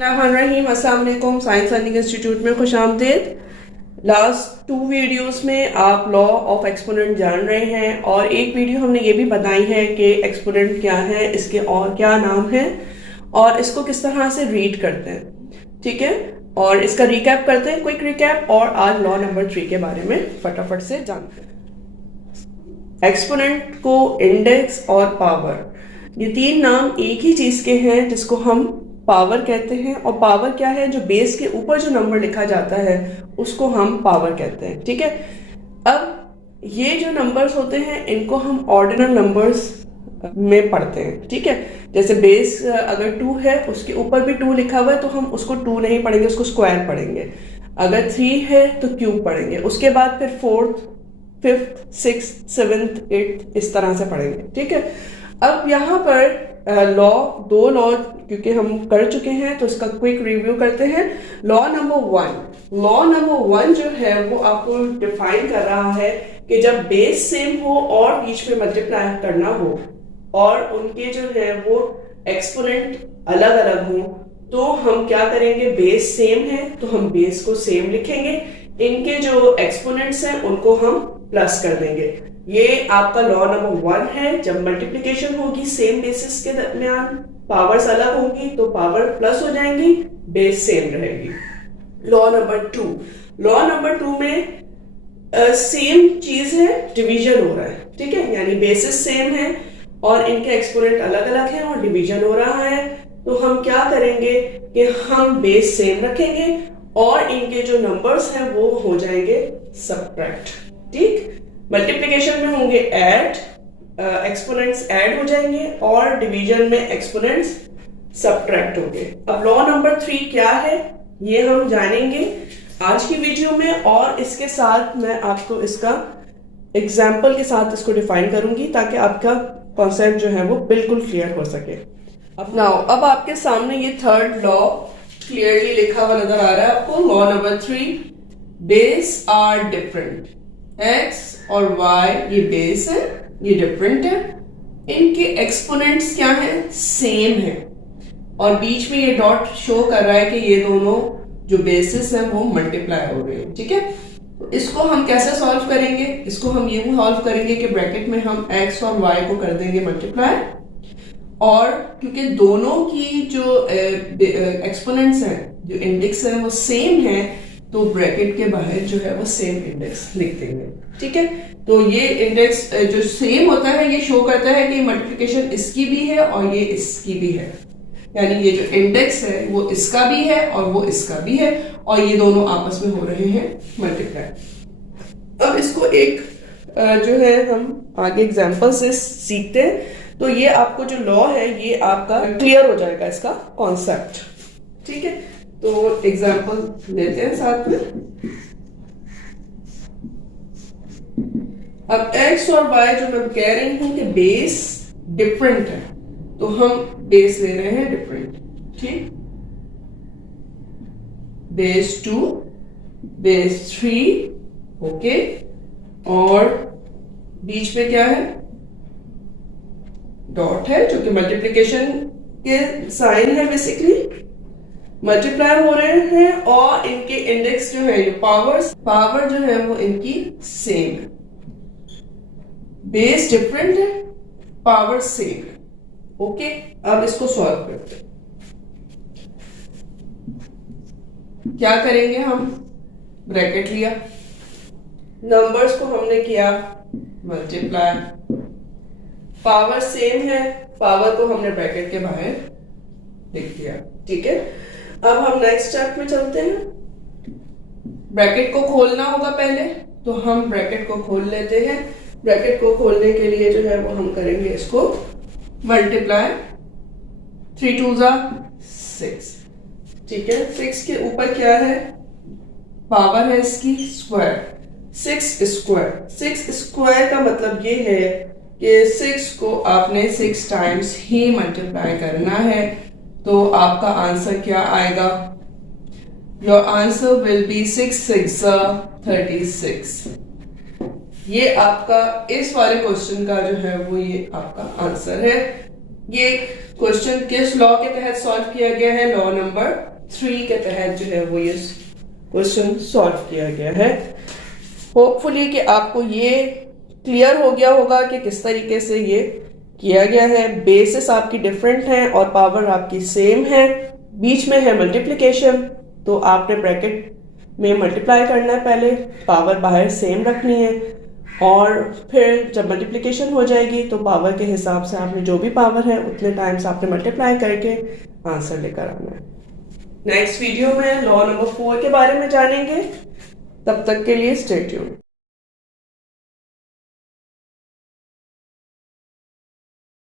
रहीम अस्सलाम वालेकुम। Science learning institute में खुश आमदीद। लास्ट 2 वीडियोस में आप लॉ ऑफ एक्सपोनेंट जान रहे हैं और एक वीडियो हमने ये भी बताई है कि एक्सपोनेंट क्या है, इसके और क्या नाम है और इसको किस तरह से रीड करते हैं। ठीक है, और इसका रिकैप करते हैं, क्विक रिकैप। और आज लॉ नंबर 3 के बारे में फटाफट से जानते हैं। एक्सपोनेंट को इंडेक्स और पावर, ये 3 नाम एक ही चीज के हैं जिसको हम पावर कहते हैं। और पावर क्या है? जो बेस के ऊपर जो नंबर लिखा जाता है उसको हम पावर कहते हैं। ठीक है, अब ये जो नंबर्स होते हैं इनको हम ऑर्डिनल नंबर्स में पढ़ते हैं। ठीक है, जैसे बेस अगर 2 है उसके ऊपर भी 2 लिखा हुआ है तो हम उसको 2 नहीं पढ़ेंगे, उसको स्क्वायर पढ़ेंगे। अगर 3 है तो क्यूब पढ़ेंगे, उसके बाद फिर 4th 5th 6th 7th 8th इस तरह से पढ़ेंगे। ठीक है, अब यहाँ पर लॉ 2 लॉ क्योंकि हम कर चुके हैं तो इसका क्विक रिव्यू करते हैं। लॉ नंबर 1 जो है वो आपको डिफाइन कर रहा है कि जब बेस सेम हो और बीच में मल्टीप्लाई करना हो और उनके जो है वो एक्सपोनेंट अलग अलग हो तो हम क्या करेंगे? बेस सेम है तो हम बेस को सेम लिखेंगे, इनके जो एक्सपोनेंट्स हैं उनको हम प्लस कर देंगे। ये आपका लॉ नंबर 1 है। जब मल्टीप्लिकेशन होगी सेम बेसिस के दरमियान, पावर्स अलग होंगी तो पावर प्लस हो जाएंगी, बेस सेम रहेगी। लॉ नंबर 2 में सेम चीज है, डिवीजन हो रहा है। ठीक है, यानी बेसिस सेम है और इनके एक्सपोनेंट अलग अलग हैं और डिवीजन हो रहा है तो हम क्या करेंगे कि हम बेस सेम रखेंगे और इनके जो नंबर्स हैं वो हो जाएंगे सबट्रैक्ट। ठीक, मल्टीप्लिकेशन में होंगे ऐड, एक्सपोनेंट्स ऐड हो जाएंगे और डिवीजन में एक्सपोनेंट्स सबट्रैक्ट होंगे। अब लॉ नंबर 3 क्या है ये हम जानेंगे आज की वीडियो में और इसके साथ मैं आपको इसका एग्जाम्पल के साथ इसको डिफाइन करूंगी ताकि आपका कॉन्सेप्ट जो है वो बिल्कुल क्लियर हो सके। अब आपके सामने ये 3rd लॉ क्लियरली लिखा हुआ नजर आ रहा है आपको। Law number 3, base are different. x और y ये बेस है, ये डिफरेंट है, इनके एक्सपोनेंट्स क्या है? सेम है और बीच में ये डॉट शो कर रहा है कि ये दोनों जो बेसिस है वो मल्टीप्लाई हो रहे हैं। ठीक है, तो इसको हम कैसे सॉल्व करेंगे? इसको हम ये सॉल्व करेंगे कि ब्रैकेट में हम x और y को कर देंगे मल्टीप्लाई और क्योंकि दोनों की जो एक्सपोनेंट्स हैं, जो इंडेक्स है वो सेम है तो ब्रैकेट के बाहर जो है वो सेम इंडेक्स लिख देंगे। ठीक है, तो ये इंडेक्स जो सेम होता है ये शो करता है कि मल्टीप्लिकेशन इसकी भी है और ये इसकी भी है, यानी ये जो इंडेक्स है वो इसका भी है और वो इसका भी है और ये दोनों आपस में हो रहे हैं मल्टीप्लाई। अब इसको एक जो है हम आगे एग्जांपल से सीखते हैं तो ये आपको जो लॉ है ये आपका क्लियर हो जाएगा इसका कॉन्सेप्ट। ठीक है, तो एग्जाम्पल लेते हैं साथ में। अब x और y जो मैं कह रही हूं कि बेस डिफरेंट है तो हम बेस ले रहे हैं डिफरेंट। ठीक, बेस 2, बेस 3, ओके, और बीच में क्या है? डॉट है जो कि मल्टीप्लिकेशन के साइन है। बेसिकली मल्टीप्लाई हो रहे हैं और इनके इंडेक्स जो है ये पावर जो है वो इनकी सेम है। बेस डिफरेंट है, पावर सेम है। ओके, अब इसको सॉल्व करते हैं। क्या करेंगे? हम ब्रैकेट लिया, नंबर्स को हमने किया मल्टीप्लाई, पावर सेम है, पावर को हमने ब्रैकेट के बाहर लिख दिया। ठीक है, अब हम नेक्स्ट स्टेप में चलते हैं। ब्रैकेट को खोलना होगा पहले तो हम ब्रैकेट को खोल लेते हैं। ब्रैकेट को खोलने के लिए जो है वो हम करेंगे इसको मल्टीप्लाई, 3 2 6। ठीक है, 6 के ऊपर क्या है? पावर है इसकी स्क्वायर, 6 स्क्वायर का मतलब ये है कि 6 को आपने 6 टाइम्स ही मल्टीप्लाई करना है तो आपका आंसर क्या आएगा? Your answer will be 6 6 36। ये आपका इस वाले क्वेश्चन का जो है वो ये आपका आंसर है। ये क्वेश्चन किस लॉ के तहत सॉल्व किया गया है? लॉ नंबर 3 के तहत जो है वो ये क्वेश्चन सॉल्व किया गया है। होपफुली कि आपको ये क्लियर हो गया होगा कि किस तरीके से ये किया गया है। बेसिस आपकी डिफरेंट हैं और पावर आपकी सेम है, बीच में है मल्टीप्लिकेशन, तो आपने ब्रैकेट में मल्टीप्लाई करना है, पहले पावर बाहर सेम रखनी है और फिर जब मल्टीप्लिकेशन हो जाएगी तो पावर के हिसाब से आपने जो भी पावर है उतने टाइम्स आपने मल्टीप्लाई करके आंसर लेकर आना है। नेक्स्ट वीडियो में लॉ नंबर 4 के बारे में जानेंगे। तब तक के लिए स्टे ट्यून्ड।